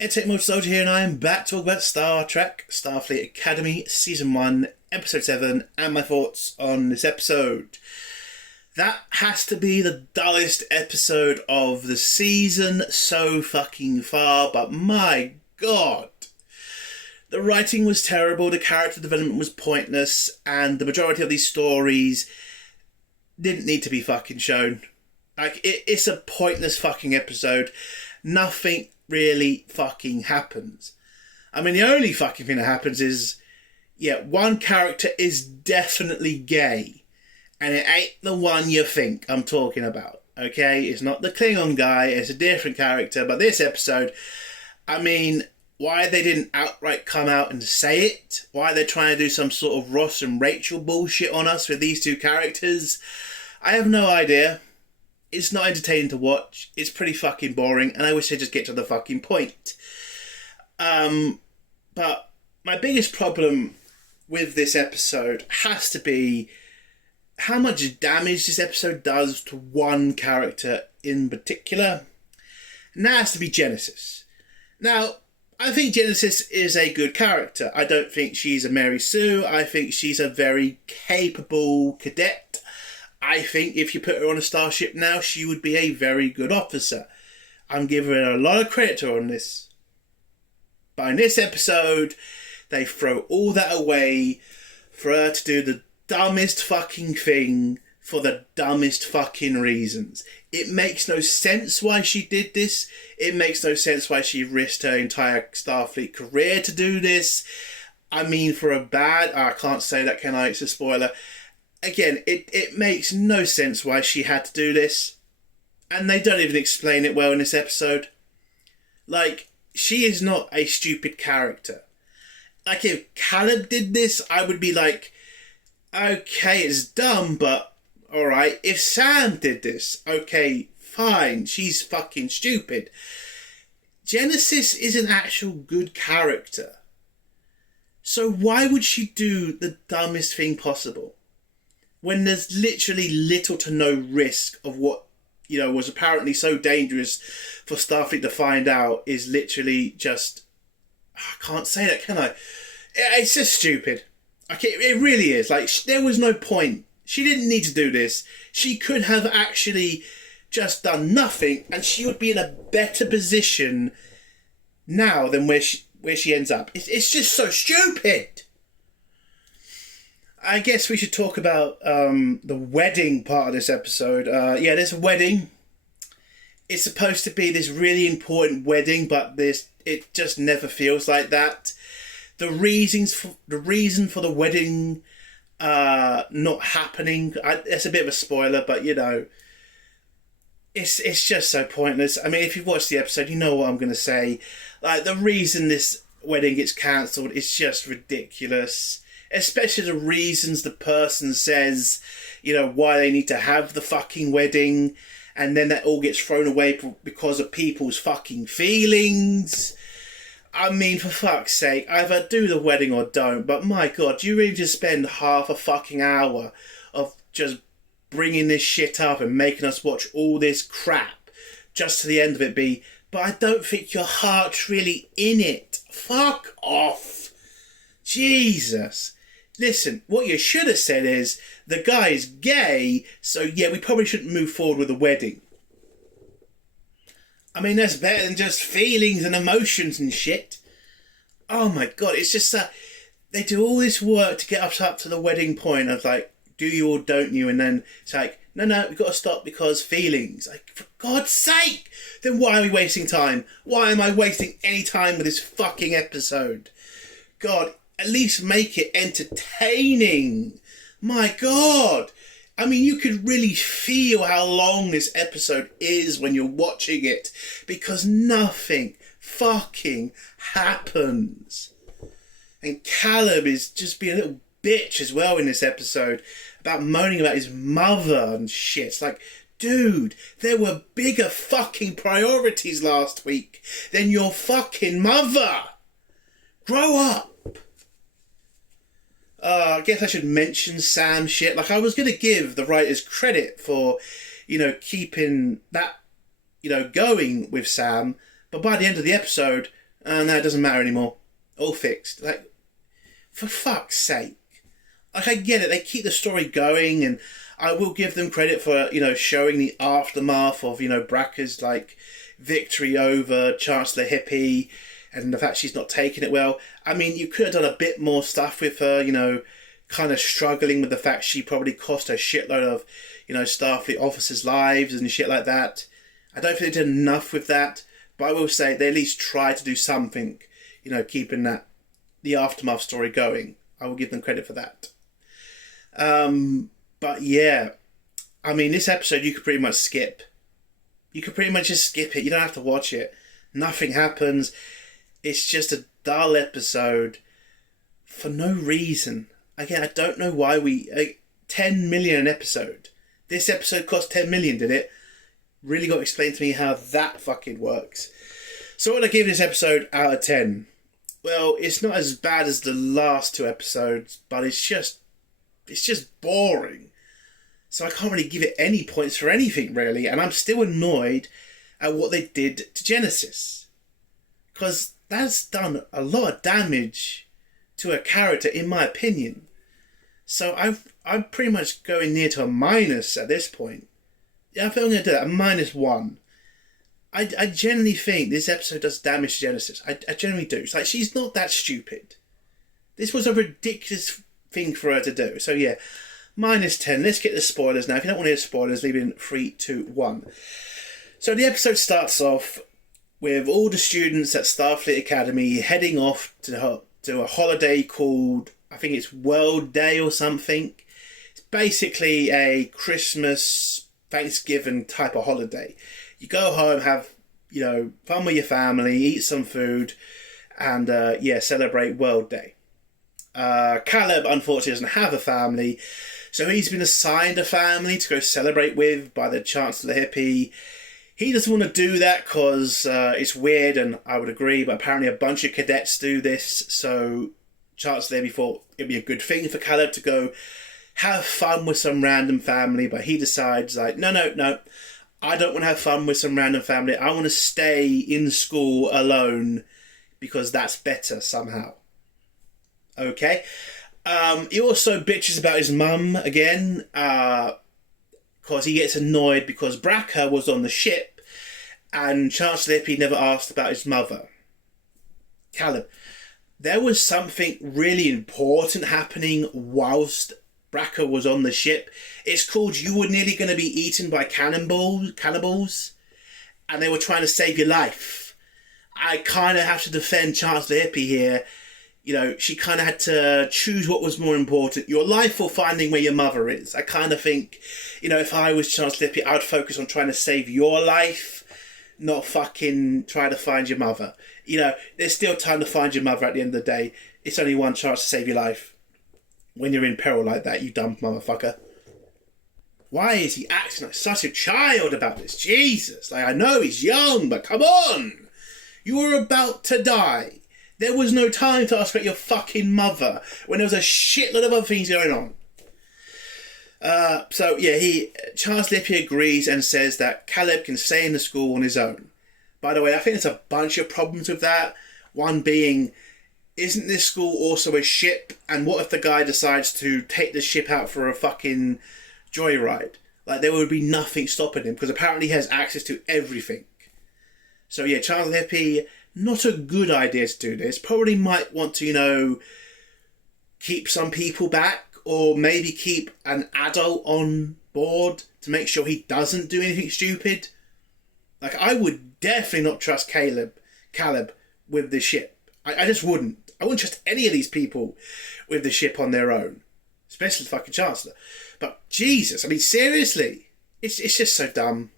It's Soldier here, and I am back to talk about Star Trek Starfleet Academy Season 1, Episode 7, and my thoughts on this episode. That has to be the dullest episode of the season so fucking far, but my god. The writing was terrible, the character development was pointless, and the majority of these stories didn't need to be fucking shown. It's a pointless fucking episode. Nothing really fucking happens. I mean, the only fucking thing that happens is, one character is definitely gay. And it ain't the one you think I'm talking about, okay? It's not the Klingon guy, it's a different character. But this episode, I mean, why they didn't outright come out and say it? Why they're trying to do some sort of Ross and Rachel bullshit on us with these two characters? I have no idea. It's not entertaining to watch. It's pretty fucking boring, and I wish they'd just get to the fucking point. But my biggest problem with this episode has to be how much damage this episode does to one character in particular. And that has to be Genesis. Now, I think Genesis is a good character. I don't think she's a Mary Sue. I think she's a very capable cadet. I think if you put her on a starship now, she would be a very good officer. I'm giving her a lot of credit to her on this. But in this episode, they throw all that away for her to do the dumbest fucking thing for the dumbest fucking reasons. It makes no sense why she did this. It makes no sense why she risked her entire Starfleet career to do this. I mean, for a bad... I can't say that, can I? It's a spoiler. Again, it makes no sense why she had to do this. And they don't even explain it well in this episode. Like, she is not a stupid character. Like, if Caleb did this, I would be like, okay, it's dumb, but alright. If Sam did this, okay, fine, she's fucking stupid. Genesis is an actual good character. So why would she do the dumbest thing possible? When there's literally little to no risk of what, was apparently so dangerous for Starfleet to find out is literally just... I can't say that, can I? It's just stupid. Okay, it really is. Like, there was no point. She didn't need to do this. She could have actually just done nothing, and she would be in a better position now than where she ends up. It's just so stupid. I guess we should talk about the wedding part of this episode. There's a wedding. It's supposed to be this really important wedding, but it just never feels like that. The reason for the wedding not happening, it's a bit of a spoiler, but it's just so pointless. I mean, if you've watched the episode, you know what I'm going to say. Like, the reason this wedding gets cancelled is just ridiculous. Especially the reasons the person says, why they need to have the fucking wedding, and then that all gets thrown away because of people's fucking feelings. I mean, for fuck's sake, either do the wedding or don't, but my god, do you really just spend half a fucking hour of just bringing this shit up and making us watch all this crap just to the end of it be, but I don't think your heart's really in it. Fuck off. Jesus. Listen, what you should have said is, the guy is gay, so we probably shouldn't move forward with the wedding. I mean, that's better than just feelings and emotions and shit. Oh my god, it's just that they do all this work to get us up to the wedding point of like, do you or don't you? And then it's like, no, we've got to stop because feelings. Like, for God's sake! Then why are we wasting time? Why am I wasting any time with this fucking episode? God, at least make it entertaining. My God. I mean, you could really feel how long this episode is when you're watching it, because nothing fucking happens. And Caleb is just being a little bitch as well in this episode, about moaning about his mother and shit. It's like, dude, there were bigger fucking priorities last week than your fucking mother. Grow up. I guess I should mention Sam shit. Like, I was going to give the writers credit for, keeping that, going with Sam. But by the end of the episode, No, it doesn't matter anymore. All fixed. Like, for fuck's sake. Like, I get it. They keep the story going, and I will give them credit for, showing the aftermath of, Bracca's, like, victory over Chancellor Hippie, and the fact she's not taking it well. I mean, you could have done a bit more stuff with her, kind of struggling with the fact she probably cost a shitload of, Starfleet officers' lives and shit like that. I don't think they did enough with that, but I will say they at least tried to do something, keeping the aftermath story going. I will give them credit for that. But yeah, I mean, this episode you could pretty much skip. You could pretty much just skip it. You don't have to watch it. Nothing happens. It's just a dull episode for no reason. Again, I don't know why 10 million an episode. This episode cost 10 million, did it? Really got to explain to me how that fucking works. So what would I give this episode out of 10? Well, it's not as bad as the last two episodes, but it's just boring. So I can't really give it any points for anything, really. And I'm still annoyed at what they did to Genesis. Because that's done a lot of damage to a character, in my opinion. So I'm pretty much going near to a minus at this point. Yeah, I think I'm going to do that, a -1. I genuinely think this episode does damage to Genesis. I genuinely do. It's like, she's not that stupid. This was a ridiculous thing for her to do. So yeah, -10. Let's get the spoilers now. If you don't want to hear spoilers, leave it in 3, 2, 1. So the episode starts off with all the students at Starfleet Academy heading off to a holiday called, I think it's World Day or something. It's basically a Christmas, Thanksgiving type of holiday. You go home, have, fun with your family, eat some food, and, celebrate World Day. Caleb, unfortunately, doesn't have a family, so he's been assigned a family to go celebrate with by the Chancellor Hippie. He doesn't want to do that because it's weird, and I would agree, but apparently a bunch of cadets do this, so Chancellor Hippie thought it'd be a good thing for Caleb to go have fun with some random family, but he decides, like, no, I don't want to have fun with some random family. I want to stay in school alone because that's better somehow. Okay. He also bitches about his mum again, because he gets annoyed because Bracca was on the ship and Chancellor Hippie never asked about his mother. Caleb, there was something really important happening whilst Bracca was on the ship. It's called You Were Nearly Going to Be Eaten by Cannibals, and they were trying to save your life. I kind of have to defend Chancellor Hippie here. She kind of had to choose what was more important, your life or finding where your mother is. I kind of think, if I was Chancellor Hippie, I'd focus on trying to save your life, not fucking try to find your mother. There's still time to find your mother at the end of the day. It's only one chance to save your life. When you're in peril like that, you dumb motherfucker. Why is he acting like such a child about this? Jesus. I know he's young, but come on. You were about to die. There was no time to ask about your fucking mother when there was a shitload of other things going on. Chancellor Hippie agrees and says that Caleb can stay in the school on his own. By the way, I think there's a bunch of problems with that. One being, isn't this school also a ship? And what if the guy decides to take the ship out for a fucking joyride? Like, there would be nothing stopping him because apparently he has access to everything. So yeah, Chancellor Hippie, not a good idea to do this. Probably might want to, keep some people back or maybe keep an adult on board to make sure he doesn't do anything stupid. Like, I would definitely not trust Caleb with the ship. I just wouldn't. I wouldn't trust any of these people with the ship on their own. Especially the fucking Chancellor. But Jesus, I mean, seriously. It's just so dumb.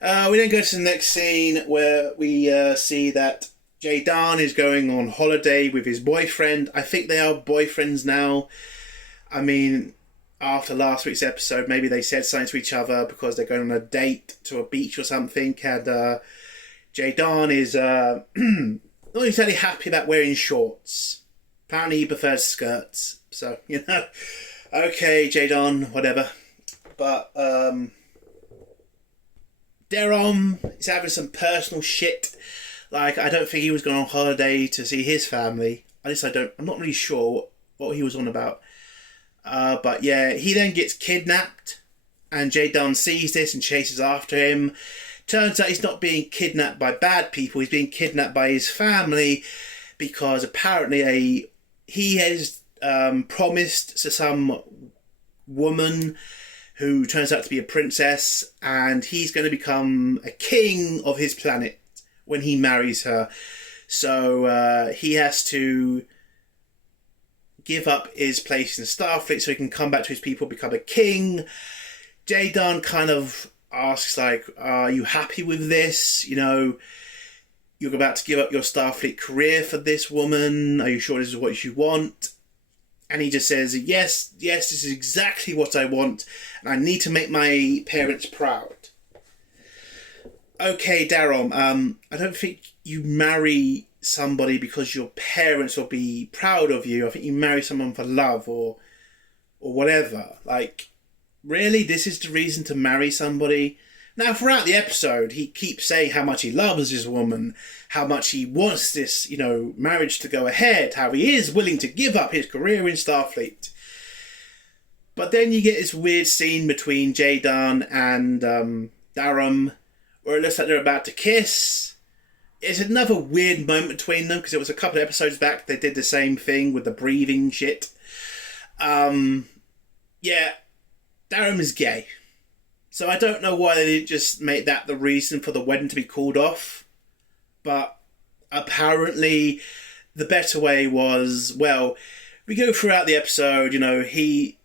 We then go to the next scene where we see that Jaydan is going on holiday with his boyfriend. I think they are boyfriends now. I mean, after last week's episode, maybe they said something to each other because they're going on a date to a beach or something. And Jaydan is not exactly happy about wearing shorts. Apparently he prefers skirts. So, okay, Jaydan, whatever. But Derom is having some personal shit Like, I don't think he was going on holiday to see his family. At least I'm not really sure what he was on about. But yeah, he then gets kidnapped, and Jay Dunn sees this and chases after him. Turns out he's not being kidnapped by bad people, he's being kidnapped by his family, because apparently he has promised to some woman who turns out to be a princess, and he's going to become a king of his planet when he marries her. So he has to give up his place in Starfleet so he can come back to his people, become a king. Jay Dunn kind of asks, like, are you happy with this? You know, you're about to give up your Starfleet career for this woman. Are you sure this is what you want? And he just says, yes, this is exactly what I want, and I need to make my parents proud. Okay, Darom, I don't think you marry somebody because your parents will be proud of you. I think you marry someone for love or whatever. Like, really? This is the reason to marry somebody? Now, throughout the episode, he keeps saying how much he loves this woman, how much he wants this, marriage to go ahead, how he is willing to give up his career in Starfleet. But then you get this weird scene between Jay Dunn and Darom, where it looks like they're about to kiss. It's another weird moment between them, because it was a couple of episodes back they did the same thing with the breathing shit. Yeah, Darom is gay. So I don't know why they didn't just make that the reason for the wedding to be called off. But apparently the better way was, well, we go throughout the episode, Jay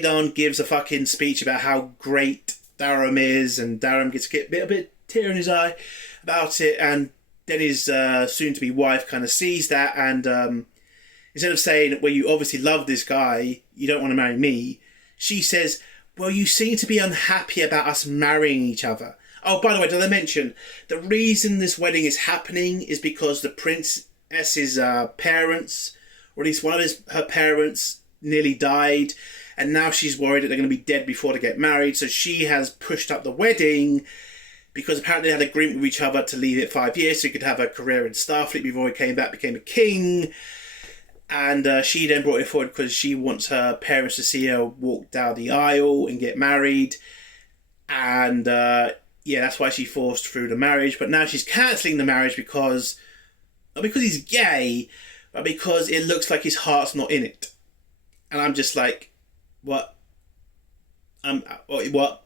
Dunn gives a fucking speech about how great Darom is, and Darom gets a bit tear in his eye about it, and then his soon-to-be wife kind of sees that, and instead of saying, well, you obviously love this guy, you don't want to marry me, she says, well, you seem to be unhappy about us marrying each other. Oh, by the way, did I mention, the reason this wedding is happening is because the princess's parents, or at least one of her parents, nearly died, and now she's worried that they're going to be dead before they get married, so she has pushed up the wedding, because apparently they had an agreement with each other to leave it 5 years so he could have a career in Starfleet before he came back, became a king. And she then brought it forward because she wants her parents to see her walk down the aisle and get married. And that's why she forced through the marriage. But now she's cancelling the marriage because, not because he's gay, but because it looks like his heart's not in it. And I'm just like, what? What?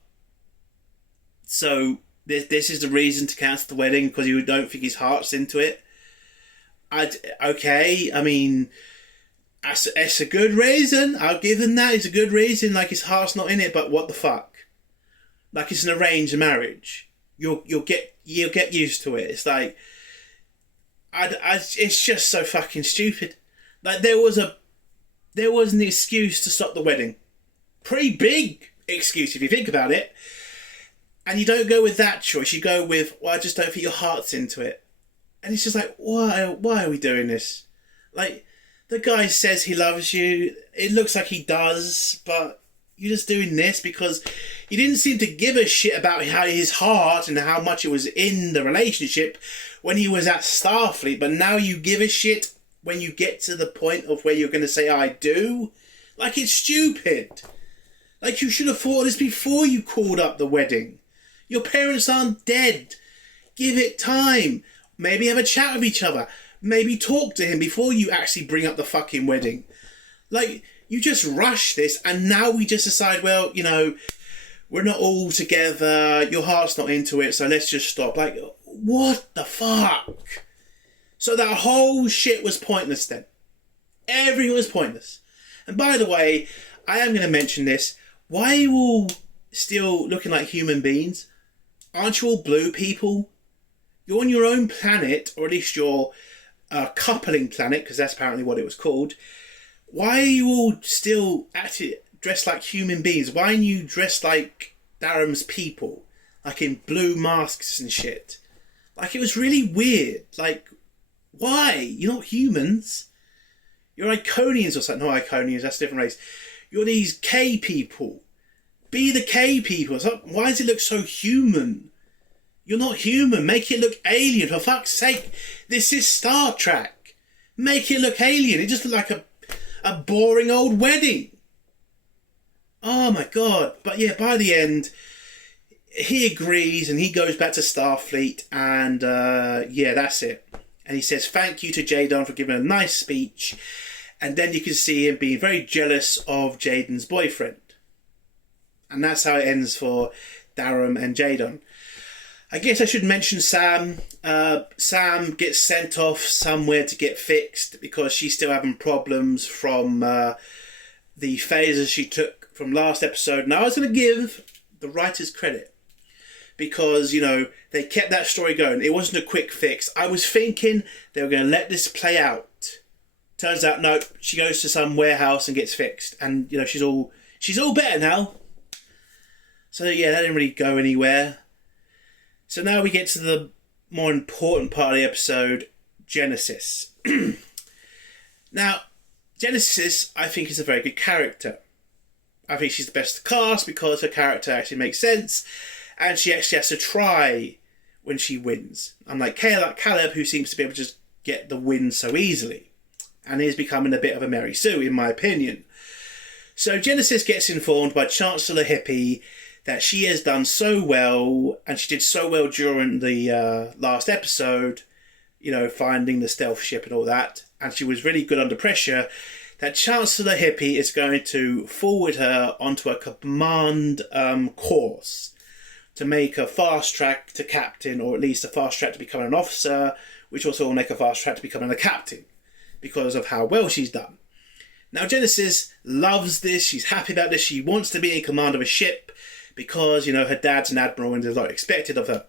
So this is the reason to cancel the wedding, because you don't think his heart's into it? Okay, I mean, it's a good reason. I'll give him that. It's a good reason. Like, his heart's not in it, but what the fuck? Like, it's an arranged marriage. You'll get used to it. It's like, it's just so fucking stupid. Like, there was an excuse to stop the wedding. Pretty big excuse if you think about it. And you don't go with that choice. You go with, well, I just don't think your heart's into it. And it's just like, why are we doing this? Like, the guy says he loves you. It looks like he does, but you're just doing this because he didn't seem to give a shit about how his heart and how much it was in the relationship when he was at Starfleet. But now you give a shit when you get to the point of where you're going to say, I do. Like, it's stupid. Like, you should have thought of this before you called up the wedding. Your parents aren't dead. Give it time. Maybe have a chat with each other. Maybe talk to him before you actually bring up the fucking wedding. Like, you just rush this, and now we just decide, well, we're not all together, your heart's not into it, so let's just stop. Like, what the fuck? So that whole shit was pointless then. Everything was pointless. And by the way, I am going to mention this. Why are you all still looking like human beings? Aren't you all blue people? You're on your own planet, or at least your coupling planet, because that's apparently what it was called. Why are you all still actually dressed like human beings? Why aren't you dressed like Darum's people? Like in blue masks and shit. Like, it was really weird. Like, why? You're not humans. You're Iconians or something. No, Iconians, that's a different race. You're these K people. Be the K people. Why does it look so human? You're not human. Make it look alien. For fuck's sake, this is Star Trek. Make it look alien. It just looked like a boring old wedding. Oh my God. But yeah, by the end, he agrees and he goes back to Starfleet, and yeah, that's it. And he says thank you to Jadon for giving a nice speech, and then you can see him being very jealous of Jaden's boyfriend. And that's how it ends for Darum and Jadon. I guess I should mention Sam. Sam gets sent off somewhere to get fixed because she's still having problems from the phasers she took from last episode. Now I was going to give the writers credit because, you know, they kept that story going. It wasn't a quick fix. I was thinking they were going to let this play out. Turns out, no, she goes to some warehouse and gets fixed. And, you know, she's all better now. So, yeah, that didn't really go anywhere. So now we get to the more important part of the episode, Genesis. Now, Genesis, I think, is a very good character. I think she's the best of the cast because her character actually makes sense, and she actually has to try when she wins. Unlike Caleb, who seems to be able to just get the win so easily, and is becoming a bit of a Mary Sue, in my opinion. So Genesis gets informed by Chancellor Hippie that she has done so well, and she did so well during the last episode, you know, finding the stealth ship and all that, and she was really good under pressure, that Chancellor Hippie is going to forward her onto a command course to make a fast track to captain, or at least a fast track to becoming an officer, which also will make a fast track to becoming a captain, because of how well she's done. Now Genesis loves this, she's happy about this, she wants to be in command of a ship, because, you know, her dad's an admiral and there's a lot expected of her.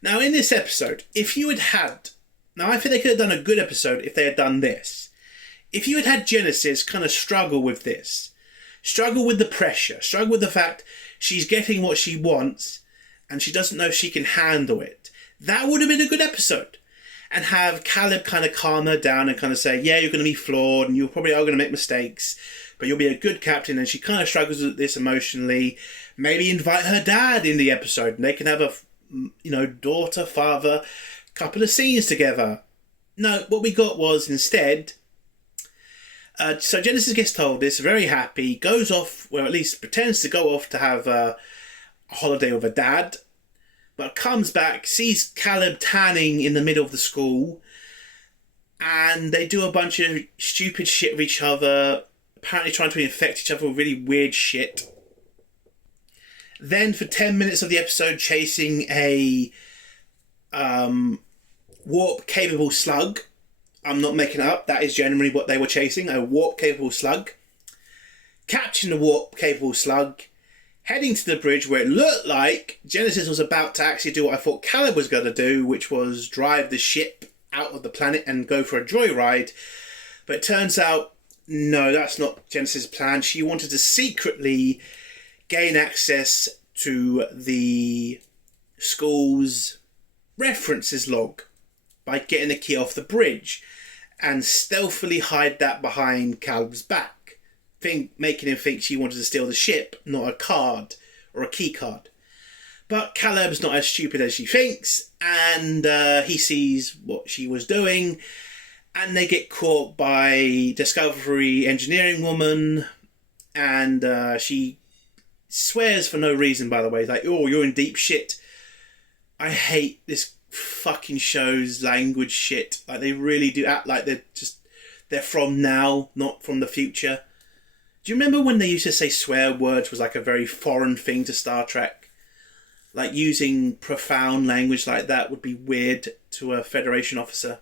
Now, in this episode, if you had... Now, I think they could have done a good episode if they had done this. If you had Genesis kind of struggle with this, struggle with the pressure, struggle with the fact she's getting what she wants and she doesn't know if she can handle it, that would have been a good episode. And have Caleb kind of calm her down and kind of say, yeah, you're going to be flawed and you probably are going to make mistakes, but you'll be a good captain. And she kind of struggles with this emotionally. Maybe invite her dad in the episode and they can have a, you know, daughter, father, couple of scenes together. No, what we got was instead... so Genesis gets told this, very happy, goes off, well, at least pretends to go off to have a holiday with her dad, but comes back, sees Caleb tanning in the middle of the school, and they do a bunch of stupid shit with each other, apparently trying to infect each other with really weird shit. Then for 10 minutes of the episode chasing a warp-capable slug. I'm not making it up, that is generally what they were chasing, a warp-capable slug. Capturing the warp-capable slug, heading to the bridge where it looked like Genesis was about to actually do what I thought Caleb was going to do, which was drive the ship out of the planet and go for a joyride. But it turns out, no, that's not Genesis' plan. She wanted to secretly gain access to the school's references log by getting the key off the bridge and stealthily hide that behind Caleb's back, making him think she wanted to steal the ship, not a card or a key card. But Caleb's not as stupid as she thinks, and he sees what she was doing, and they get caught by Discovery engineering woman, and she swears for no reason, by the way, like, oh, you're in deep shit. I hate this fucking show's language shit. Like, they really do act like they're from now, not from the future. Do you remember when they used to say swear words was like a very foreign thing to Star Trek? Like, using profound language like that would be weird to a Federation officer.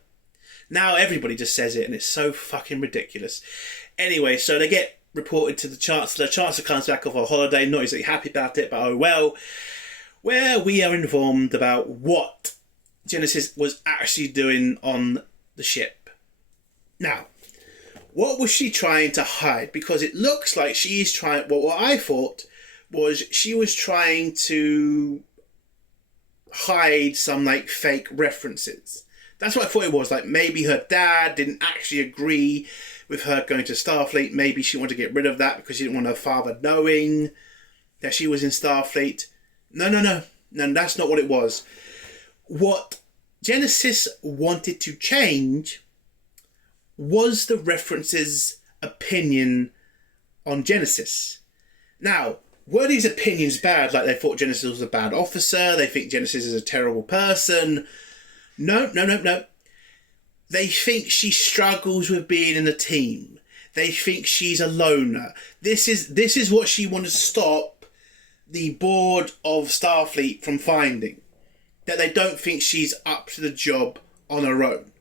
Now everybody just says it and it's so fucking ridiculous. Anyway, so they get reported to the Chancellor. Chancellor comes back off a holiday, not exactly happy about it, but oh well. Where we are informed about what Genesis was actually doing on the ship. Now, what was she trying to hide? Because it looks like she's trying... Well, what I thought was she was trying to hide some, like, fake references. That's what I thought it was. Like, maybe her dad didn't actually agree with her going to Starfleet. Maybe she wanted to get rid of that because she didn't want her father knowing that she was in Starfleet. No. No, that's not what it was. What Genesis wanted to change was the references' opinion on Genesis. Now, were these opinions bad? Like they thought Genesis was a bad officer, they think Genesis is a terrible person? No. They think she struggles with being in a team. They think she's a loner. This is what she wanted to stop the board of Starfleet from finding. That they don't think she's up to the job on her own.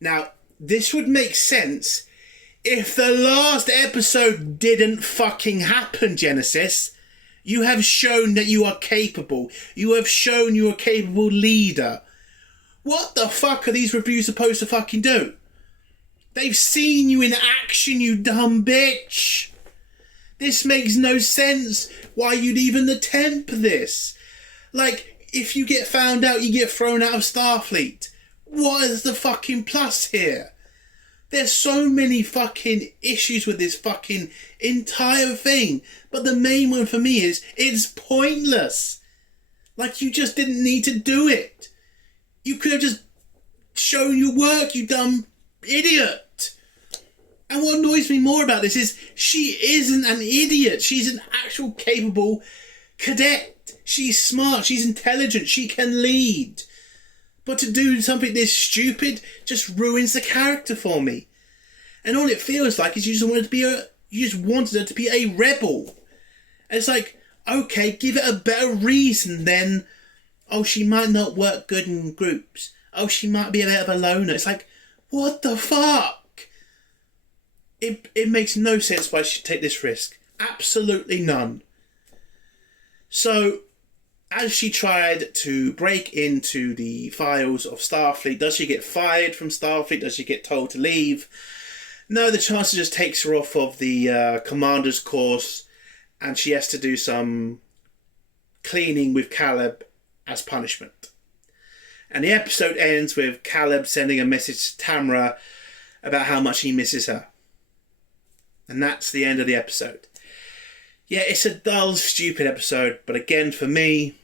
Now, this would make sense if the last episode didn't fucking happen, Genesis. You have shown that you are capable. You have shown you're a capable leader. What the fuck are these reviews supposed to fucking do? They've seen you in action, you dumb bitch. This makes no sense why you'd even attempt this. Like, if you get found out, you get thrown out of Starfleet. What is the fucking plus here? There's so many fucking issues with this fucking entire thing. But the main one for me is, it's pointless. Like, you just didn't need to do it. You could have just shown your work, you dumb idiot. And what annoys me more about this is, she isn't an idiot. She's an actual capable cadet. She's smart, she's intelligent, she can lead. But to do something this stupid just ruins the character for me. And all it feels like is you just wanted her to be a rebel. And it's like, okay, give it a better reason than, oh, she might not work good in groups. Oh, she might be a bit of a loner. It's like, what the fuck? It makes no sense why she'd take this risk. Absolutely none. So, as she tried to break into the files of Starfleet, does she get fired from Starfleet? Does she get told to leave? No, the Chancellor just takes her off of the commander's course and she has to do some cleaning with Caleb as punishment. And the episode ends with Caleb sending a message to Tamara about how much he misses her. And that's the end of the episode. Yeah, it's a dull, stupid episode, but again, for me,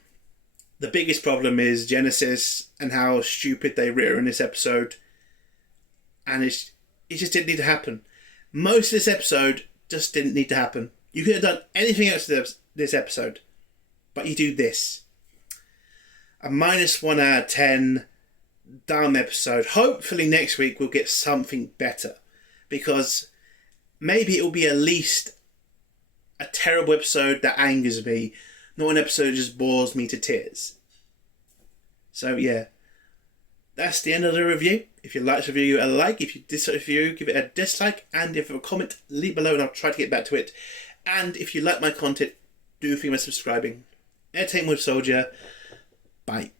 the biggest problem is Genesis and how stupid they wrote her in this episode. And it just didn't need to happen. Most of this episode just didn't need to happen. You could have done anything else to this episode, but you do this. A -1 out of 10, dumb episode. Hopefully next week we'll get something better, because maybe it'll be at least a terrible episode that angers me, not an episode that just bores me to tears. So yeah, that's the end of the review. If you like the review, a like. If you dislike the review, give it a dislike. And if you have a comment, leave below and I'll try to get back to it. And if you like my content, do think about subscribing. Entertainment with Soldier. Bye.